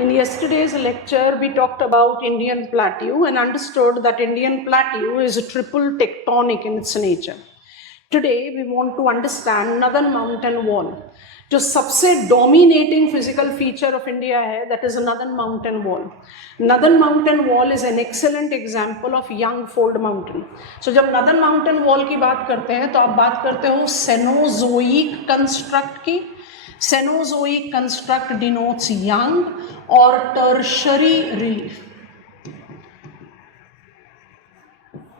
In yesterday's lecture, we talked about Indian plateau and understood that Indian plateau is a triple tectonic in its nature. Today, we want to understand Northern Mountain Wall. जो सबसे dominating physical feature of India है, that is a Northern Mountain Wall. Northern Mountain Wall is an excellent example of young fold mountain. So जब Northern Mountain Wall की बात करते हैं, तो आप बात करते हो Cenozoic construct की. Cenozoic construct denotes young और tertiary relief.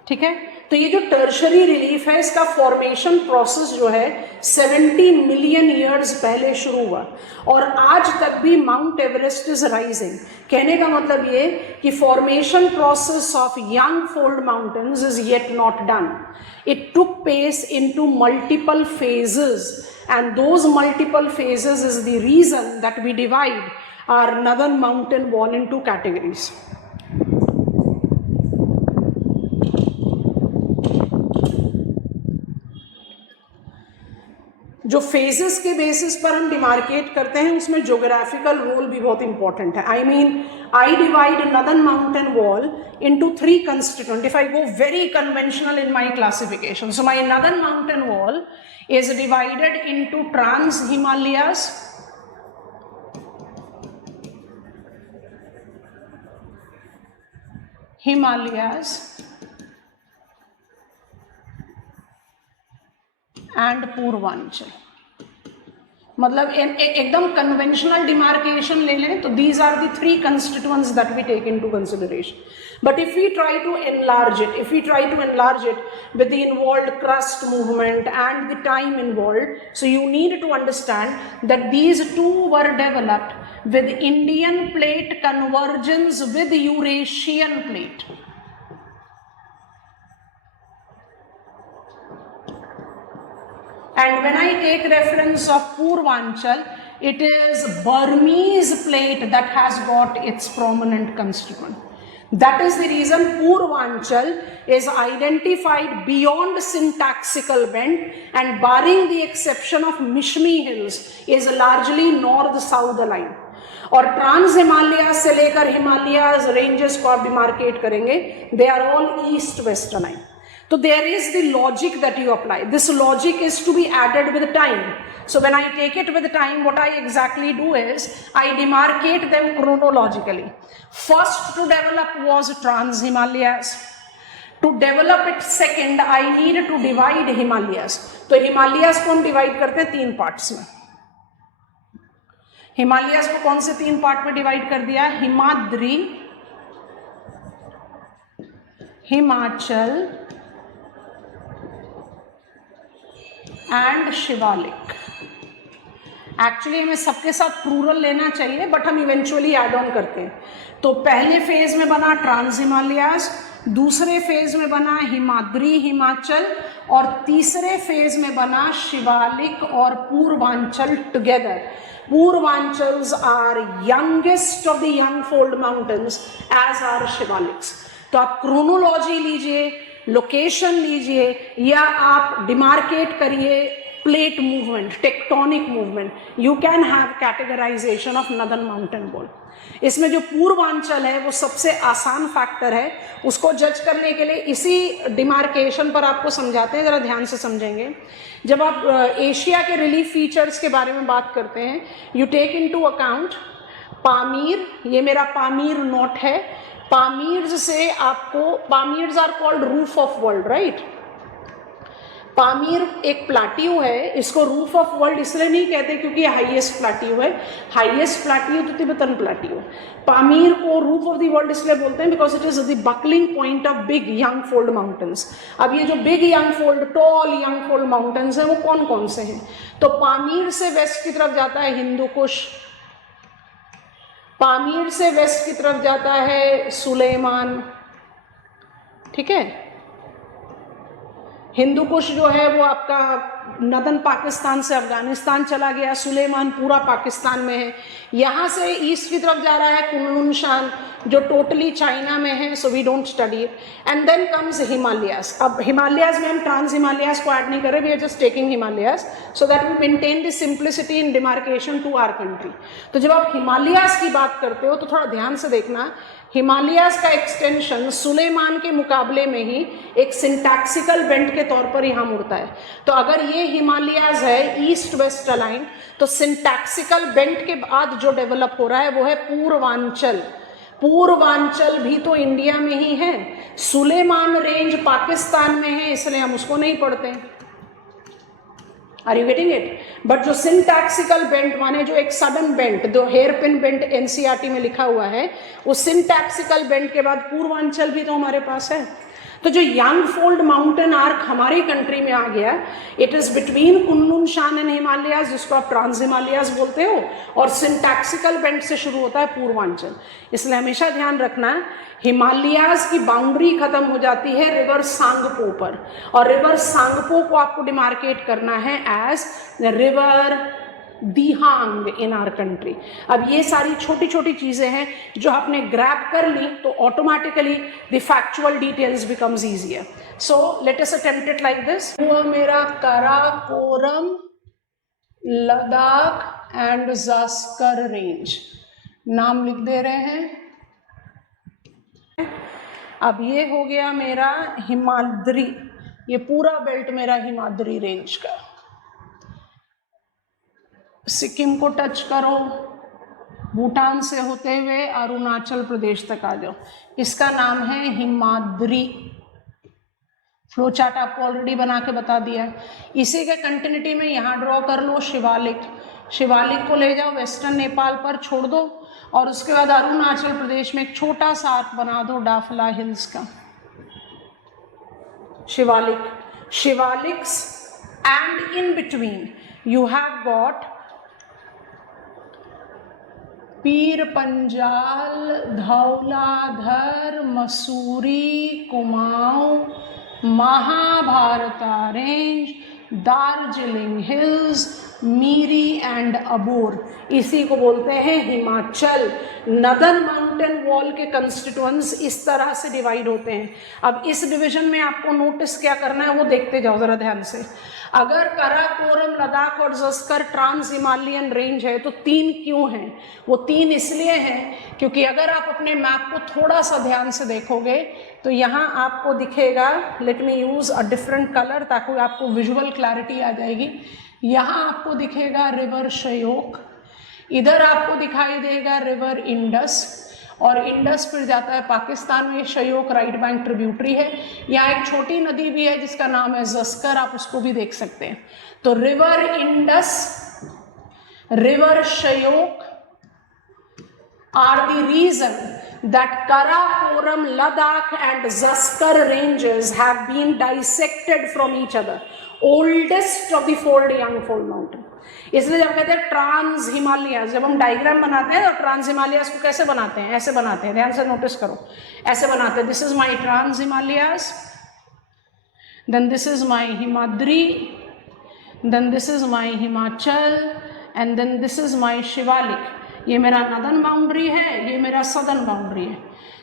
ठीक है, तो ये जो टर्शरी रिलीफ है, इसका फॉर्मेशन प्रोसेस जो है 70 मिलियन ईयर्स पहले शुरू हुआ और आज तक भी माउंट एवरेस्ट इज राइजिंग. कहने का मतलब ये कि formation process of young fold mountains is yet not done. It took place into multiple phases and those multiple phases is the reason that we divide our northern mountain wall into categories. जो phases के basis पर हम demarcate करते हैं उसमें geographical role भी बहुत important है. I divide northern mountain wall into 3 constituent. If I go very conventional in my classification, so my northern mountain wall is divided into Trans-Himalayas, and Purvanchal. मतलब एकदम कन्वेंशनल डिमार्केशन ले लें तो these are the 3 constituents that we take into consideration. But if we try to enlarge it, with the involved crust movement and the time involved, so you need to understand that these two were developed with Indian plate convergence with Eurasian plate. And when I take reference of Purvanchal, it is Burmese plate that has got its prominent constituent. That is the reason Purvanchal is identified beyond syntaxical bend and barring the exception of Mishmi Hills is largely north-south aligned. और trans Himalaya से लेकर Himalayas ranges को आप demarcate करेंगे, they are all east west align. So there is the logic that you apply. This logic is to be added with time. So when I take it with time, what I exactly do is I demarcate them chronologically. First to develop was Trans-Himalayas. To develop it second, I need to divide Himalayas. तो Himalayas को हम divide करते हैं 3 parts में. Himalayas को कौन से 3 part में divide कर दिया? हिमाद्री, हिमाचल एंड शिवालिक. एक्चुअली हमें सबके साथ प्लूरल लेना चाहिए बट हम इवेंचुअली एड ऑन करते हैं. तो पहले फेज में बना ट्रांस हिमालयाज, दूसरे फेज में बना हिमाद्री हिमाचल और तीसरे फेज में बना शिवालिक और Purvanchal together. Purvanchals are youngest of the young fold mountains as are Shivaliks. तो आप क्रोनोलॉजी लीजिए, लोकेशन लीजिए या आप डिमार्केट करिए plate movement, tectonic movement, you can have categorization of northern mountain wall. इसमें जो पूर्वांचल है वो सबसे आसान फैक्टर है, उसको जज करने के लिए इसी डिमार्केशन पर आपको समझाते हैं, जरा ध्यान से समझेंगे. जब आप एशिया के रिलीफ फीचर्स के बारे में बात करते हैं, you take into account Pamir. ये मेरा पामीर नोट है. पामीर्स से आपको, Pamirs are called roof of world, right. Pamir एक प्लाट्यू है, इसको रूफ ऑफ वर्ल्ड इसलिए नहीं कहते क्योंकि हाईएस्ट प्लाट्यू है. हाईएस्ट प्लाट्यू तो तिब्बतन प्लाट्यू. पामीर को रूफ ऑफ द वर्ल्ड इसलिए बोलते हैं because it is the buckling point of big young fold mountains. अब ये जो big young fold, tall young fold mountains हैं वो कौन कौन से हैं? तो पामीर से वेस्ट की तरफ जाता है हिंदू कुश, पामीर से वेस्ट की तरफ जाता है सुलेमान. ठीक है, हिंदू कुश जो है वो आपका नदन पाकिस्तान से अफगानिस्तान चला गया, सुलेमान पूरा पाकिस्तान में है। यहाँ से ईस्ट की तरफ जा रहा है कुनलुन शान, जो टोटली चाइना में है, so we don't study it. And then comes Himalayas. अब हिमालयाज में हम ट्रांस हिमालयाज को ऐड नहीं कर रहे, we are just taking Himalayas so that we maintain the simplicity in demarcation to our country. तो जब आप हिमालयाज की बात करते हो तो थोड़ा ध्यान से देखना, हिमालयाज का एक्सटेंशन सुलेमान के मुकाबले में ही एक सिंटैक्सिकल बेंट के तौर पर यहाँ मुड़ता है। तो अगर ये हिमालयाज है ईस्ट वेस्ट अलाइन, तो सिंटैक्सिकल बेंट के बाद जो डेवलप हो रहा है वो है पूर्वांचल। पूर्वांचल भी तो इंडिया में ही है, सुलेमान रेंज पाकिस्तान में है, इसलिए हम उसको नहीं पढ़ते। Are you getting it? But जो सिंटैक्सिकल बेंट माने जो एक सडन बेंट, जो हेयर पिन बेंट एनसीईआरटी में लिखा हुआ है, उस सिंटैक्सिकल बेंट के बाद पूर्वांचल भी तो हमारे पास है। तो जो यांगफोल्ड माउंटेन आर्क हमारी कंट्री में आ गया, इट इज बिटवीन कुनलुन शान एंड हिमालयाज, जिसको आप ट्रांस हिमालयाज बोलते हो, और सिंटैक्सिकल बेंट से शुरू होता है पूर्वांचल। इसलिए हमेशा ध्यान रखना, हिमालयाज की बाउंड्री खत्म हो जाती है रिवर सांगपो पर, और रिवर सांगपो को आपको डिमार्केट करना है as river Dihang in our country. अब ये सारी छोटी छोटी चीजें हैं जो आपने ग्रैब कर ली तो automatically the factual details becomes easier. So let us attempt it like this. वो मेरा काराकोरम, लद्दाख एंड ज़ास्कर रेंज, नाम लिख दे रहे हैं। अब ये हो गया मेरा हिमाद्री, ये पूरा बेल्ट मेरा हिमाद्री रेंज का। सिक्किम को टच करो, भूटान से होते हुए अरुणाचल प्रदेश तक आ जाओ, इसका नाम है हिमाद्री। फ्लो चार्ट आपको ऑलरेडी बना के बता दिया है। इसी के कंटिन्यूटी में यहाँ ड्रॉ कर लो शिवालिक। शिवालिक को ले जाओ वेस्टर्न नेपाल पर छोड़ दो, और उसके बाद अरुणाचल प्रदेश में एक छोटा सा आर्क बना दो डाफला हिल्स का। Shivalik, Shivaliks, and in between you have got Pir Panjal, Dhauladhar, Mussoorie, Kumaon, Mahabharata range, Darjeeling hills, Miri and Abor. इसी को बोलते हैं हिमाचल। नदर्न माउंटेन वॉल के कंस्टिट्यूएंट्स इस तरह से डिवाइड होते हैं। अब इस डिवीजन में आपको नोटिस क्या करना है वो देखते जाओ जरा ध्यान से। अगर काराकोरम, लद्दाख और ज़स्कर ट्रांस हिमालयन रेंज है तो 3 क्यों हैं? वो 3 इसलिए हैं क्योंकि अगर आप अपने मैप को थोड़ा सा ध्यान से देखोगे तो यहाँ आपको दिखेगा, let me use a different colour ताकि आपको विजुअल क्लैरिटी आ जाएगी। यहाँ आपको दिखेगा रिवर श्योक, इधर आपको दिखाई देगा रिवर इंडस, और इंडस फिर जाता है पाकिस्तान में, श्योक राइट बैंक ट्रिब्यूटरी है। यहाँ एक छोटी नदी भी है जिसका नाम है ज़स्कर, आप उसको भी देख सकते हैं। तो river Indus, river Shyok are the reason that Karakoram, Ladakh and Zanskar ranges have been dissected from each other, oldest of the 4 Yangfold mountain। इसलिए जब कहते हैं ट्रांस हिमालयाज, जब हम डायग्राम बनाते हैं तो ट्रांस हिमालयाज को कैसे बनाते हैं? ऐसे बनाते हैं, ध्यान से नोटिस करो, ऐसे बनाते हैं। This is my trans Himalayas, then this is my Himadri, then this is my Himachal, and then this is my Shivalik. ये मेरा नदर्न बाउंड्री है, ये मेरा सदर्न बाउंड्री है।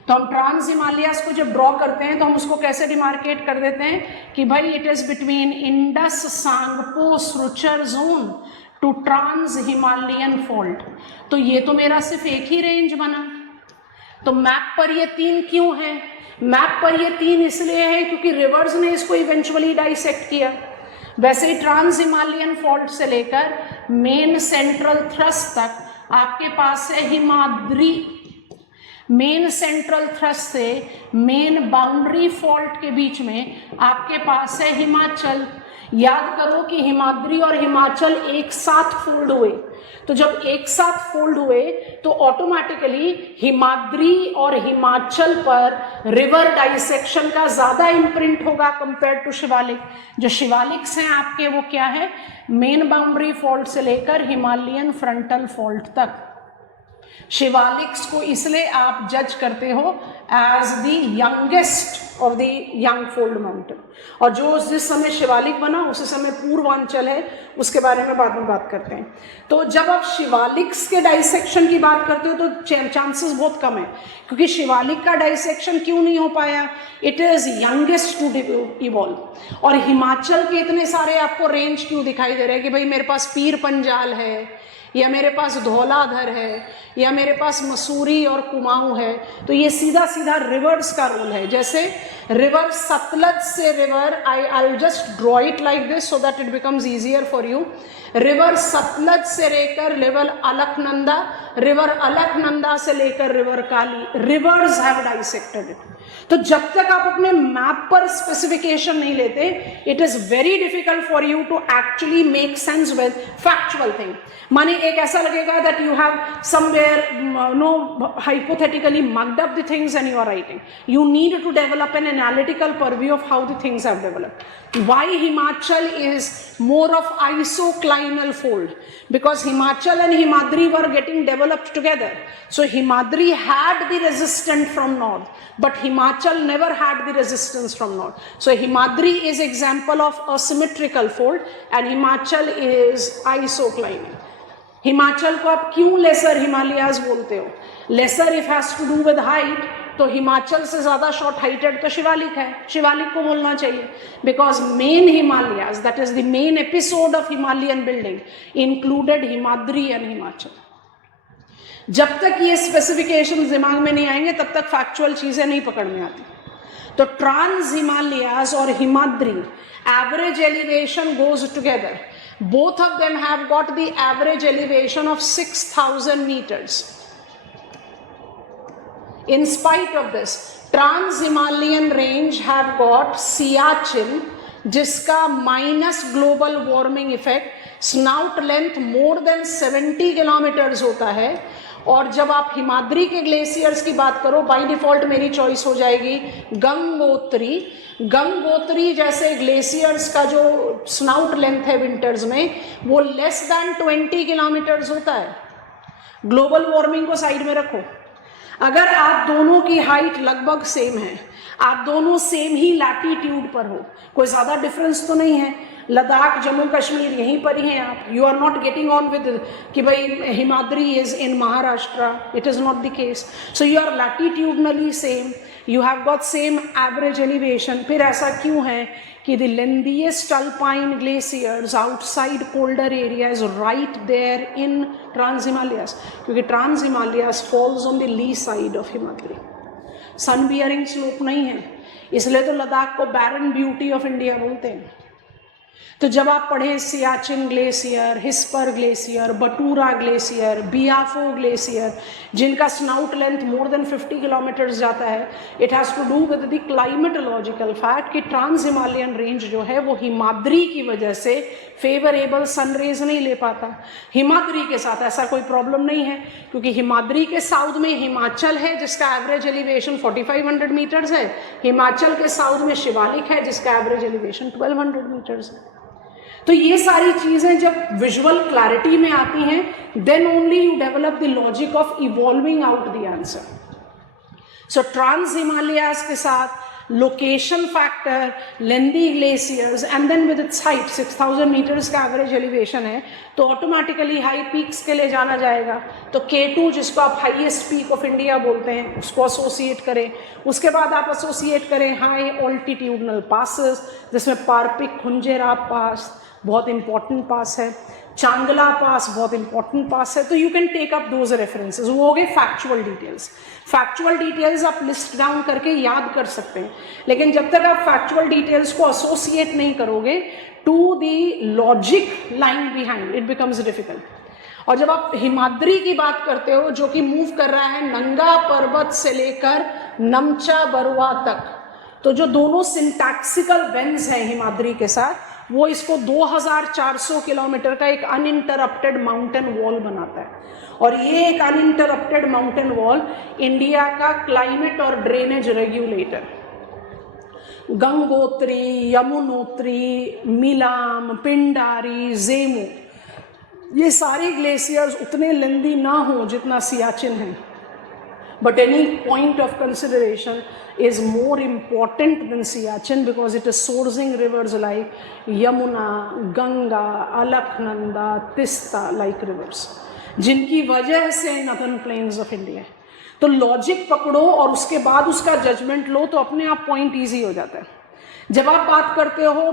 तो हम ट्रांस हिमालयाज को जब ड्रॉ करते हैं तो हम उसको कैसे डिमार्केट कर देते हैं कि भाई it is between Indus Tsangpo suture zone to trans Himalayan fault. तो ये तो मेरा सिर्फ एक ही रेंज बना। तो मैप पर ये 3 क्यों है? मैप पर ये 3 इसलिए है क्योंकि रिवर्स ने इसको इवेंचुअली डाइसेक्ट किया। वैसे ही ट्रांस हिमालयन फॉल्ट से लेकर मेन सेंट्रल थ्रस्ट तक आपके पास है हिमाद्री। मेन सेंट्रल थ्रस्ट से मेन बाउंड्री फॉल्ट के बीच में आपके पास है हिमाचल। याद करो कि हिमाद्री और हिमाचल एक साथ फोल्ड हुए, तो जब एक साथ फोल्ड हुए तो ऑटोमेटिकली हिमाद्री और हिमाचल पर रिवर डाइसेक्शन का ज्यादा इम्प्रिंट होगा कंपेयर टू शिवालिक। जो शिवालिक्स हैं आपके वो क्या है? मेन बाउंड्री फॉल्ट से लेकर हिमालयन फ्रंटल फॉल्ट तक। शिवालिक्स को इसलिए आप जज करते हो as the youngest of the young fold mountain. और जो जिस समय शिवालिक बना उसी समय पूर्वांचल है, उसके बारे में बाद में बात करते हैं। तो जब आप शिवालिक्स के डाइसेक्शन की बात करते हो तो चांसेस बहुत कम है, क्योंकि शिवालिक का डाइसेक्शन क्यों नहीं हो पाया? It is youngest to evolve. और हिमाचल के इतने सारे आपको रेंज क्यों दिखाई दे रहे हैं कि भाई मेरे पास पीर पंजाल है, या मेरे पास धौलाधर है, या मेरे पास मसूरी और कुमाऊं है। तो ये सीधा सीधा रिवर्स का रोल है। जैसे रिवर सतलज से river, I just draw it like this so that it becomes easier for you. River Sutlej से लेकर रिवर अलकनंदा, रिवर अलकनंदा से लेकर river Kali, reverse have dissected it. तो जब तक आप अपने मैप पर स्पेसिफिकेशन नहीं लेते, it is very difficult for you to actually make sense with factual thing. माने एक ऐसा लगेगा that you have somewhere know hypothetically mugged up the things and you are writing. You need to develop an analytical purview of how the things have developed. Why Himachal is more of isoclinal fold? Because Himachal and Himadri were getting developed together. So Himadri had the resistance from north, but Himachal never had the resistance from north. So Himadri is example of asymmetrical fold and Himachal is isoclinal. Himachal को आप क्यों lesser Himalayas बोलते हो? Lesser if has to do with height, तो हिमाचल से ज्यादा short heighted तो शिवालिक है, शिवालिक को बोलना चाहिए। Because main Himalayas, that is the main episode of Himalayan building, included Himadri and Himachal. जब तक ये स्पेसिफिकेशन दिमाग में नहीं आएंगे तब तक फैक्चुअल चीजें नहीं पकड़ में आती। तो ट्रांस हिमालयाज और Himadri, average elevation goes together. Both of them have got the average elevation of 6,000 meters. In spite of this, Trans-Himalayan range have got Siachen, जिसका minus global warming effect, snout length more than 70 kilometers होता है। और जब आप हिमाद्री के glaciers की बात करो, बाय डिफॉल्ट मेरी चॉइस हो जाएगी गंगोत्री। गंगोत्री जैसे ग्लेशियर्स का जो स्नाउट लेंथ है विंटर्स में, वो लेस दैन 20 किलोमीटर्स होता है। ग्लोबल वार्मिंग को साइड में रखो, अगर आप दोनों की हाइट लगभग सेम है, आप दोनों सेम ही लैटिट्यूड पर हो, कोई ज़्यादा डिफरेंस तो नहीं है, लद्दाख जम्मू कश्मीर यहीं पर ही हैं आप, you are not getting on with कि भाई Himadri is in Maharashtra, it is not the case. So you are latitudinally same, you have got same average elevation। फिर ऐसा क्यों है कि the lengthiest alpine glaciers outside colder areas right there in Trans-Himalayas, क्योंकि Trans-Himalayas falls on the lee side of Himadri, sun bearing slope नहीं है, इसलिए तो लद्दाख को barren beauty of India बोलते हैं। तो जब आप पढ़ें Siachen glacier, Hispar glacier, Batura glacier, Biafo glacier, जिनका snout length more than 50 kilometres जाता है, it has to do with the climatological fact कि ट्रांस हिमालयन रेंज जो है वो हिमाद्री की वजह से फेवरेबल सन रेज नहीं ले पाता। हिमाद्री के साथ ऐसा कोई प्रॉब्लम नहीं है, क्योंकि हिमाद्री के साउथ में हिमाचल है जिसका एवरेज एलिवेशन 4500 मीटर्स है, हिमाचल के साउथ में शिवालिक है जिसका एवरेज एलिवेशन 1200 मीटर्स है। तो ये सारी चीज़ें जब विजुअल क्लैरिटी में आती हैं, then only you develop the logic of evolving out the answer. So trans Himalayas के साथ location factor, lengthy glaciers and then with its height 6000 meters का एवरेज एलिवेशन है, तो ऑटोमेटिकली हाई पीक्स के लिए जाना जाएगा। तो K2 जिसको आप हाईएस्ट पीक ऑफ इंडिया बोलते हैं उसको एसोसिएट करें, उसके बाद आप एसोसिएट करें हाई ऑल्टीट्यूडनल पासेस, जिसमें पारपिक खुंजेरा पास बहुत इंपॉर्टेंट पास है, चांगला पास बहुत इंपॉर्टेंट पास है। तो you can take up those references. वो हो गए फैक्चुअल डिटेल्स। फैक्चुअल डिटेल्स आप लिस्ट डाउन करके याद कर सकते हैं, लेकिन जब तक आप फैक्चुअल डिटेल्स को एसोसिएट नहीं करोगे to the logic line behind, it becomes difficult. और जब आप हिमाद्री की बात करते हो जो कि मूव कर रहा है नंगा पर्वत से लेकर नमचा बरुआ तक, तो जो दोनों सिंटैक्सिकल बेंड्स हैं हिमाद्री के साथ, वो इसको 2400 किलोमीटर का एक अनइंटरप्टेड माउंटेन वॉल बनाता है। और ये एक अनइंटरप्टेड माउंटेन वॉल इंडिया का क्लाइमेट और ड्रेनेज रेगुलेटर, गंगोत्री, यमुनोत्री, मिलाम, पिंडारी, जेमू, ये सारे ग्लेशियर्स उतने लेंदी ना हो जितना सियाचिन है, but any point of consideration is more important than Siachen because it is sourcing rivers like Yamuna, Ganga, Alaknanda, Tista like rivers, जिनकी वजह से नॉर्दर्न प्लेन्स ऑफ इंडिया है। तो लॉजिक पकड़ो और उसके बाद उसका जजमेंट लो तो अपने आप पॉइंट ईजी हो जाता है। जब आप बात करते हो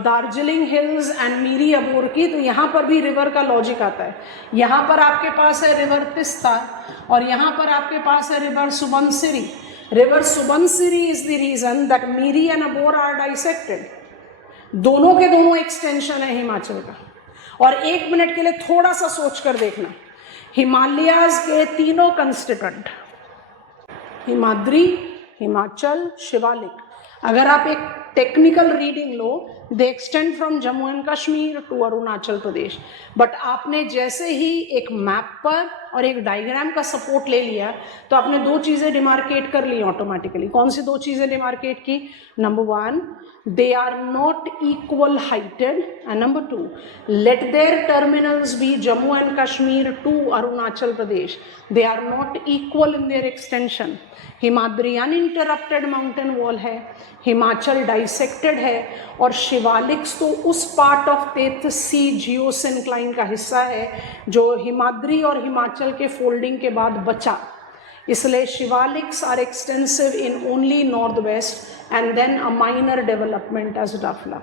दार्जिलिंग हिल्स एंड मीरी अबोर की, तो यहाँ पर भी रिवर का लॉजिक आता है। यहाँ पर आपके पास है रिवर तिस्ता और यहाँ पर आपके पास है river Subansiri. River Subansiri is the region that Miri and Abor are dissected. दोनों के दोनों एक्सटेंशन है हिमाचल का। और एक मिनट के लिए थोड़ा सा सोच कर देखना, हिमालयाज के तीनों कंस्टिट्यूएंट हिमाद्री, हिमाचल, शिवालिक, अगर आप एक टेक्निकल रीडिंग लो, they extend from Jammu and Kashmir to Arunachal Pradesh. But आपने जैसे ही एक मैप पर और एक डायग्राम का सपोर्ट ले लिया तो आपने दो चीज़ें डिमार्केट कर ली ऑटोमेटिकली। कौन सी दो चीज़ें डिमार्केट की? Number one, they are not equal heighted, and number two, let their terminals be Jammu and Kashmir to Arunachal Pradesh, they are not equal in their extension। Himadri uninterrupted mountain wall है, Himachal dissected है, और शिवालिक्स तो उस part of तेथसी geosyncline का हिस्सा है जो हिमाद्री और हिमाचल के फोल्डिंग के बाद बचा। इसलिए Shivaliks are extensive in only north west and then a minor development as Dafla.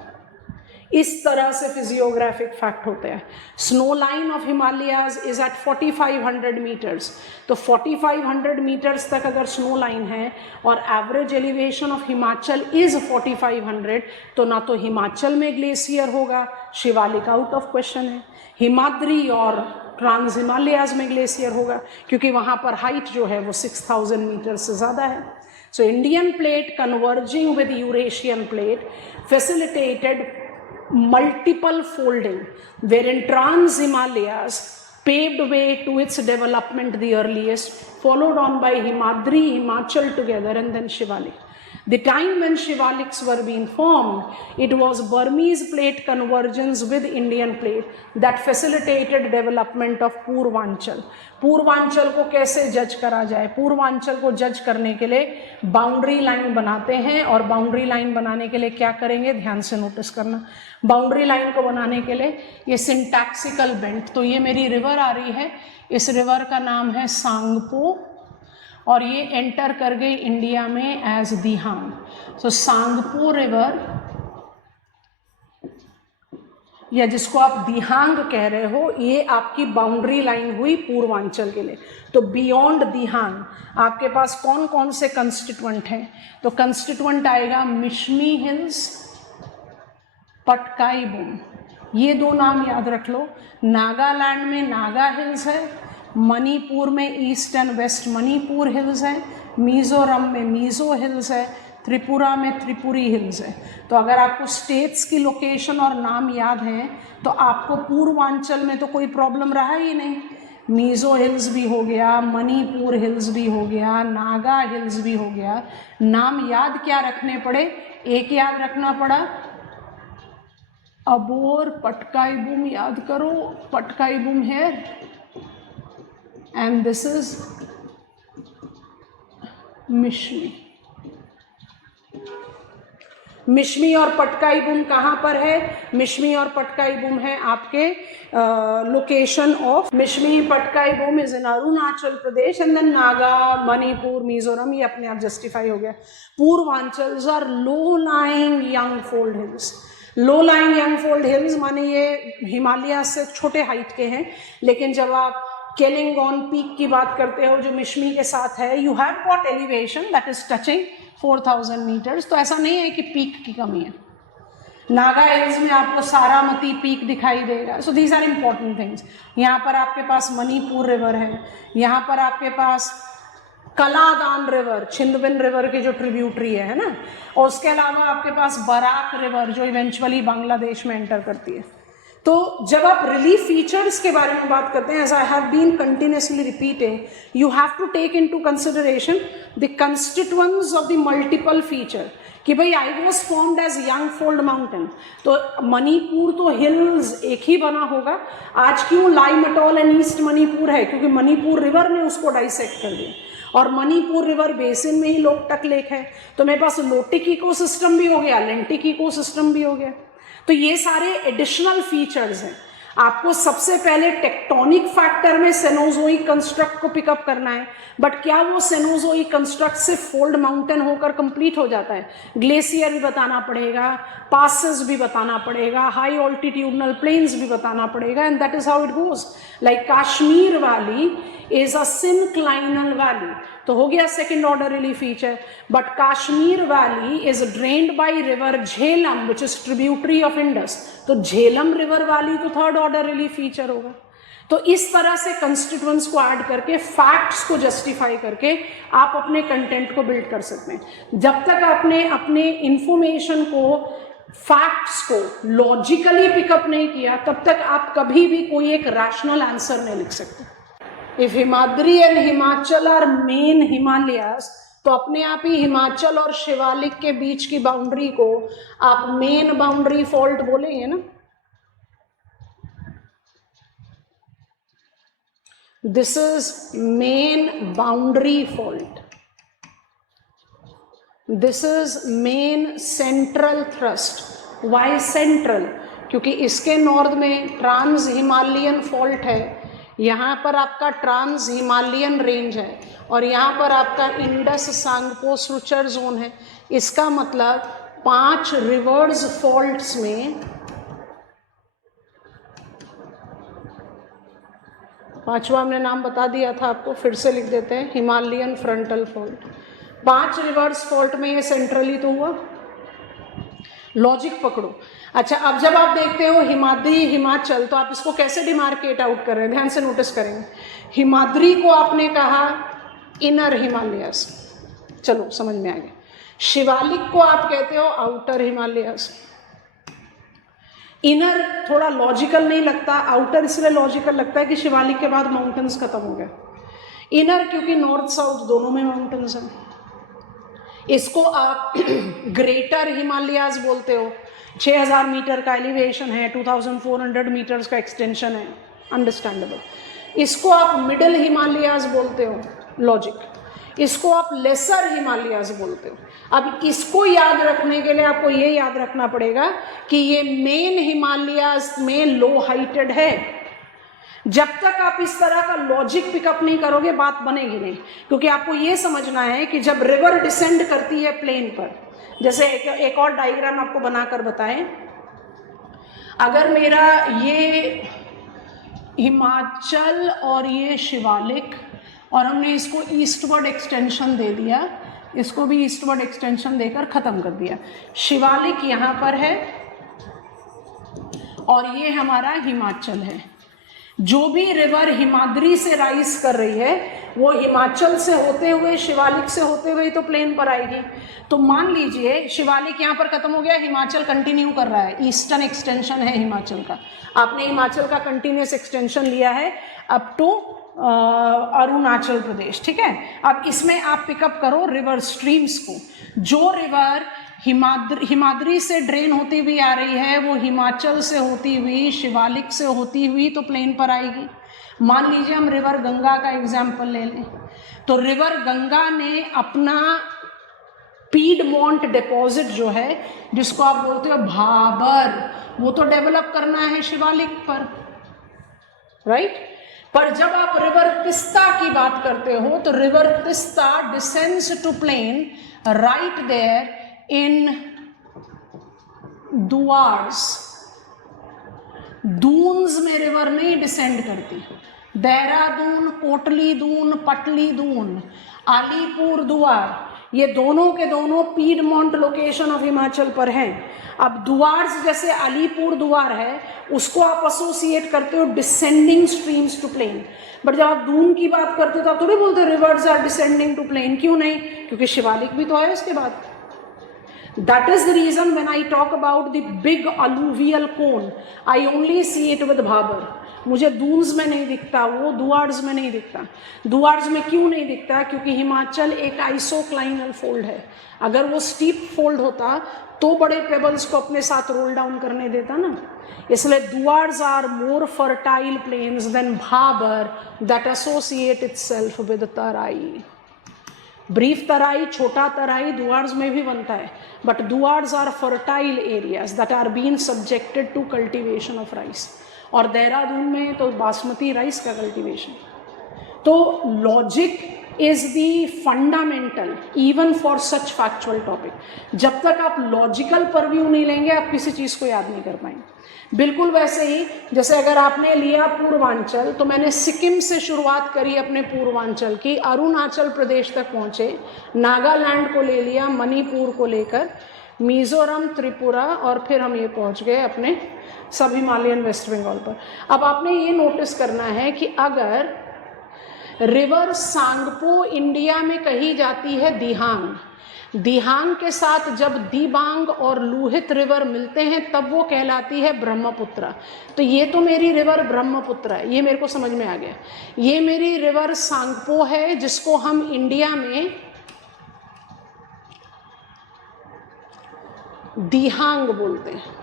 इस तरह से फिजियोग्राफिक फैक्ट होते हैं। Snow line of Himalayas is at 4500 meters. तो 4500 मीटर्स तक अगर स्नो लाइन है और average elevation of Himachal is 4500, तो ना तो हिमाचल में ग्लेशियर होगा, शिवालिक आउट ऑफ क्वेश्चन है। हिमाद्री और ट्रांस हिमालयाज में ग्लेशियर होगा क्योंकि वहाँ पर हाइट जो है वो 6000 मीटर से ज़्यादा है। So Indian plate converging with Eurasian plate facilitated multiple folding wherein trans Himalayas paved way to its development the earliest, followed on by Himadri, Himachal together, and then Shivalik. The time when Shivaliks were being formed, it was Burmese plate convergence with Indian plate that facilitated development of Purvanchal. Purvanchal को कैसे जज करा जाए? पूर्वांचल को जज करने के लिए बाउंड्री लाइन बनाते हैं, और बाउंड्री लाइन बनाने के लिए क्या करेंगे, ध्यान से नोटिस करना। बाउंड्री लाइन को बनाने के लिए ये सिंटैक्सिकल बेल्ट, तो ये मेरी रिवर आ रही है, इस रिवर का नाम है सांगपो, और ये एंटर कर गई इंडिया में एज दिहांग। सो सांगपो रिवर, या जिसको आप दिहांग कह रहे हो, ये आपकी बाउंड्री लाइन हुई पूर्वांचल के लिए। तो बियॉन्ड दिहांग आपके पास कौन कौन से कंस्टिट्यूएंट हैं? तो कंस्टिट्यूएंट आएगा मिशमी हिल्स, पटकाई बूम, ये दो नाम याद रख लो। नागालैंड में नागा हिल्स है, मणिपुर में east and west Manipur hills है, मिजोरम में मिजो हिल्स है, त्रिपुरा में त्रिपुरी हिल्स है। तो अगर आपको स्टेट्स की लोकेशन और नाम याद हैं तो आपको पूर्वांचल में तो कोई प्रॉब्लम रहा ही नहीं। मिजो हिल्स भी हो गया, मणिपुर हिल्स भी हो गया, नागा हिल्स भी हो गया। नाम याद क्या रखने पड़े? एक याद रखना पड़ा, अबोर पटकाई बूम याद करो, पटकाई बूम है, and this is Mishmi. Mishmi और पटकाई बूम कहाँ पर है? मिशमी और पटकाई बूम है आपके location of Mishmi Patkai Bum is in Arunachal Pradesh, and then Naga, Manipur, Mizoram, ये अपने आप जस्टिफाई हो गया। Purvanchal are low lying young fold hills. Low lying young fold hills माने ये हिमालय से छोटे हाइट के हैं, लेकिन जब आप केलिंगोन पीक की बात करते हो जो मिशमी के साथ है, you have got elevation that is touching 4000 meters. तो ऐसा नहीं है कि पीक की कमी है। नागा हिल्स में आपको सारामती पीक दिखाई देगा। So these are important things. यहाँ पर आपके पास मणिपुर रिवर है, यहाँ पर आपके पास कलादान रिवर, छिंदबिन रिवर की जो ट्रिब्यूटरी है ना, और उसके अलावा आपके पास बराक रिवर जो इवेंचुअली बांग्लादेश में एंटर करती है। तो जब आप रिलीफ फीचर्स के बारे में बात करते हैं, as I have been continuously repeating, you have to take into consideration the constituents of the multiple feature, कि भाई I was formed as young fold mountain, तो मणिपुर तो हिल्स एक ही बना होगा। आज क्यों लाइमटॉल एंड ईस्ट मणिपुर है? क्योंकि मणिपुर रिवर ने उसको डाइसेक्ट कर दिया, और मणिपुर रिवर बेसिन में ही लोकटक लेक है, तो मेरे पास लोटिक इकोसिस्टम भी हो गया, लेंटिक इकोसिस्टम भी हो गया। तो ये सारे एडिशनल फीचर्स हैं। आपको सबसे पहले टेक्टोनिक फैक्टर में सेनोजोइक कंस्ट्रक्ट को पिकअप करना है, बट क्या वो सेनोजोइक कंस्ट्रक्ट से फोल्ड माउंटेन होकर कंप्लीट हो जाता है? ग्लेशियर भी बताना पड़ेगा, पासेस भी बताना पड़ेगा, हाई ऑल्टीट्यूडनल प्लेन्स भी बताना पड़ेगा, and that is how it goes. Like Kashmir valley is a synclinal valley, तो हो गया second order relief feature. But Kashmir valley is drained by river Jhelum which is tributary of Indus, तो झेलम रिवर वैली तो third order relief feature होगा। तो इस तरह से कंस्टिट्यूएंट्स को ऐड करके, फैक्ट्स को जस्टिफाई करके आप अपने कंटेंट को बिल्ड कर सकते हैं। जब तक आपने अपने इंफॉर्मेशन को, फैक्ट्स को लॉजिकली पिकअप नहीं किया, तब तक आप कभी भी कोई एक रैशनल आंसर नहीं लिख सकते। If Himadri and Himachal are main Himalayas, तो अपने आप ही हिमाचल और शिवालिक के बीच की बाउंड्री को आप मेन बाउंड्री फॉल्ट बोलेंगे ना। This is main boundary fault, this is main central thrust. Why central? क्योंकि इसके नॉर्थ में ट्रांस हिमालयन फॉल्ट है, यहाँ पर आपका ट्रांस हिमालयन रेंज है, और यहाँ पर आपका इंडस सांगपो सुचर जोन है। इसका मतलब 5 रिवर्स फॉल्ट्स में, 5वां हमने नाम बता दिया था आपको, फिर से लिख देते हैं, Himalayan frontal fault. 5 reverse fault में ये सेंट्रली तो हुआ। लॉजिक पकड़ो। अच्छा, अब जब आप देखते हो हिमाद्री हिमाचल, तो आप इसको कैसे डिमार्केट आउट कर रहे हैं? ध्यान से नोटिस करेंगे। हिमाद्री को आपने कहा इनर हिमालयस, चलो समझ में आ गया। शिवालिक को आप कहते हो आउटर हिमालयस। इनर थोड़ा लॉजिकल नहीं लगता, आउटर इसलिए लॉजिकल लगता है कि शिवालिक के बाद माउंटेन्स खत्म हो गए। इनर क्योंकि नॉर्थ साउथ दोनों में माउंटेन्स हैं। इसको आप ग्रेटर हिमालयाज बोलते हो। 6000 मीटर का एलिवेशन है, 2400 मीटर्स का एक्सटेंशन है, अंडरस्टैंडेबल। इसको आप मिडल हिमालयाज बोलते हो, लॉजिक। इसको आप लेसर हिमालयाज बोलते हो। अब इसको याद रखने के लिए आपको ये याद रखना पड़ेगा कि ये मेन हिमालयाज में लो हाइटेड है। जब तक आप इस तरह का लॉजिक पिकअप नहीं करोगे, बात बनेगी नहीं। क्योंकि आपको ये समझना है कि जब रिवर डिसेंड करती है प्लेन पर, जैसे एक और डायग्राम आपको बनाकर बताएं। अगर मेरा ये हिमाचल और ये शिवालिक, और हमने इसको ईस्टवर्ड एक्सटेंशन दे दिया, इसको भी ईस्टवर्ड एक्सटेंशन देकर खत्म कर दिया। शिवालिक यहाँ पर है और ये हमारा हिमाचल है। जो भी रिवर हिमाद्री से राइज कर रही है वो हिमाचल से होते हुए, शिवालिक से होते हुए तो प्लेन पर आएगी। तो मान लीजिए शिवालिक यहाँ पर खत्म हो गया, हिमाचल कंटिन्यू कर रहा है, ईस्टर्न एक्सटेंशन है हिमाचल का। आपने हिमाचल का कंटिन्यूस एक्सटेंशन लिया है अप टू अरुणाचल प्रदेश, ठीक है। अब इसमें आप पिकअप करो रिवर स्ट्रीम्स को। जो रिवर हिमाद्री से ड्रेन होती हुई आ रही है वो हिमाचल से होती हुई, शिवालिक से होती हुई तो प्लेन पर आएगी। मान लीजिए हम रिवर गंगा का एग्जाम्पल ले लें, तो रिवर गंगा ने अपना पीडमोंट डिपॉजिट जो है, जिसको आप बोलते हो भाबर, वो तो डेवलप करना है शिवालिक पर, राइट। पर जब आप रिवर तिस्ता की बात करते हो तो river Teesta descends to plain right there in Duars. Doons में रिवर नहीं डिसेंड करती। देहरादून, कोटली दून, पटली दून, अलीपुर दुआर, ये दोनों के दोनों पीडमोंट लोकेशन ऑफ हिमाचल पर हैं। अब दुआर्स जैसे अलीपुर दुआर है, उसको आप एसोसिएट करते हो descending streams to plain. But जब आप दून की बात करते हो तो आप थोड़ी बोलते हो rivers are descending to plain. क्यों नहीं? क्योंकि शिवालिक भी तो है उसके बाद। That is the reason when I talk about the big alluvial cone, I only see it with Bhabar. मुझे दून्स में नहीं दिखता, वो दुआर्ड्स में नहीं दिखता. दुआर्ड्स में क्यों नहीं दिखता? क्योंकि हिमाचल एक आइसोक्लाइनल फोल्ड है. अगर वो स्टीप फोल्ड होता तो बड़े पेबल्स को अपने साथ रोल डाउन करने देता ना. इसलिए Duars are more fertile plains than Bhabar that associate itself with Terai. Brief Terai, छोटा तराई दुआर्ड्स में भी बनता है, but Duars are fertile areas that are being subjected to cultivation of rice. और देहरादून में तो बासमती राइस का कल्टीवेशन. तो logic is the fundamental even for such factual topic. जब तक आप लॉजिकल परव्यू नहीं लेंगे आप किसी चीज़ को याद नहीं कर पाएंगे. बिल्कुल वैसे ही जैसे अगर आपने लिया पूर्वांचल, तो मैंने सिक्किम से शुरुआत करी अपने पूर्वांचल की, अरुणाचल प्रदेश तक पहुँचे, नागालैंड को ले लिया, मणिपुर को लेकर मिजोरम, त्रिपुरा, और फिर हम ये पहुँच गए अपने सब हिमालयन वेस्ट बंगाल पर. अब आपने ये नोटिस करना है कि अगर रिवर सांगपो इंडिया में कही जाती है दिहांग, दिहांग के साथ जब दिबांग और लूहित रिवर मिलते हैं तब वो कहलाती है ब्रह्मपुत्र. तो ये तो मेरी रिवर ब्रह्मपुत्र है, ये मेरे को समझ में आ गया. ये मेरी रिवर सांगपो है जिसको हम इंडिया में दिहांग बोलते हैं.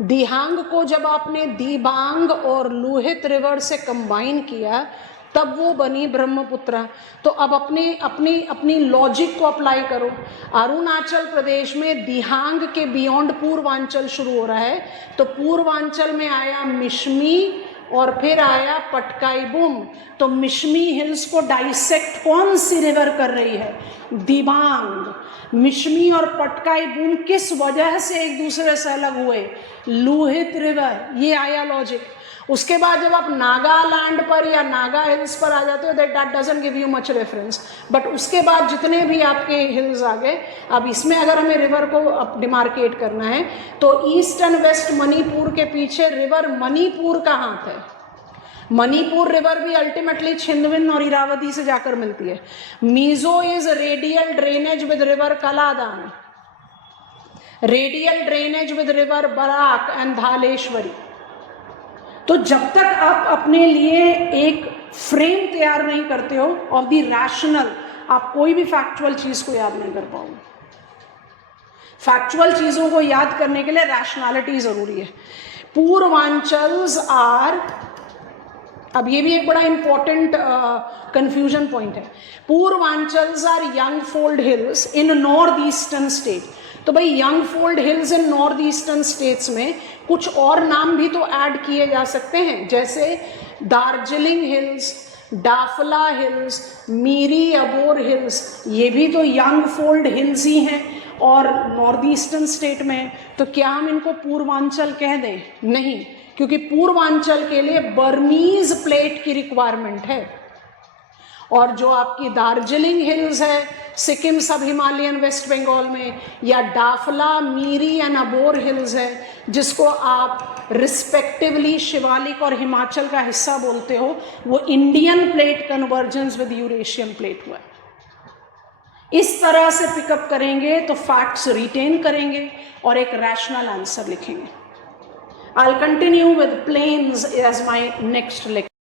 दिहांग को जब आपने दिबांग और लूहित रिवर से कंबाइन किया तब वो बनी ब्रह्मपुत्रा. तो अब अपनी लॉजिक को अप्लाई करो. अरुणाचल प्रदेश में दिहांग के बियॉन्ड पूर्वांचल शुरू हो रहा है, तो पूर्वांचल में आया मिशमी और फिर आया पटकाईबुम. तो मिशमी हिल्स को डाइसेक्ट कौन सी रिवर कर रही है? दिबांग. मिशमी और पटकाईबुम किस वजह से एक दूसरे से अलग हुए? लूहित रिवर. ये आया लॉजिक. उसके बाद जब आप नागालैंड पर या नागा हिल्स पर आ जाते हो that doesn't give you much reference, but उसके बाद जितने भी आपके हिल्स आ गए, अब इसमें अगर हमें रिवर को डिमार्केट करना है तो ईस्ट एंड वेस्ट मणिपुर के पीछे रिवर मणिपुर का हाथ है. मणिपुर रिवर भी अल्टीमेटली छिंदविन और इरावदी से जाकर मिलती है. Mizo is radial drainage with river Kaladan, radial drainage with river Barak and Dhaleshwari. तो जब तक आप अपने लिए एक फ्रेम तैयार नहीं करते हो ऑफ द रैशनल, आप कोई भी फैक्चुअल चीज को याद नहीं कर पाओगे. फैक्चुअल चीजों को याद करने के लिए रैशनैलिटी जरूरी है. पूर्वांचल्स आर, अब ये भी एक बड़ा इंपॉर्टेंट कंफ्यूजन पॉइंट है. Purvanchals are young fold hills in north eastern state. तो भाई young fold hills in north eastern states में कुछ और नाम भी तो ऐड किए जा सकते हैं, जैसे Darjeeling hills, Dafla hills, Miri Abor hills. ये भी तो यंग फोल्ड हिल्स ही हैं और नॉर्थ ईस्टर्न स्टेट में. तो क्या हम इनको पूर्वांचल कह दें? नहीं, क्योंकि पूर्वांचल के लिए बर्मीज प्लेट की रिक्वायरमेंट है. और जो आपकी दार्जिलिंग हिल्स है सिक्किम सब हिमालयन वेस्ट बंगाल में, या डाफला, मीरी एंड अबोर हिल्स है जिसको आप रिस्पेक्टिवली शिवालिक और हिमाचल का हिस्सा बोलते हो, वो Indian plate convergence with Eurasian plate हुआ. इस तरह से पिकअप करेंगे तो फैक्ट्स रिटेन करेंगे और एक रैशनल आंसर लिखेंगे. I'll continue with plains as my next lecture.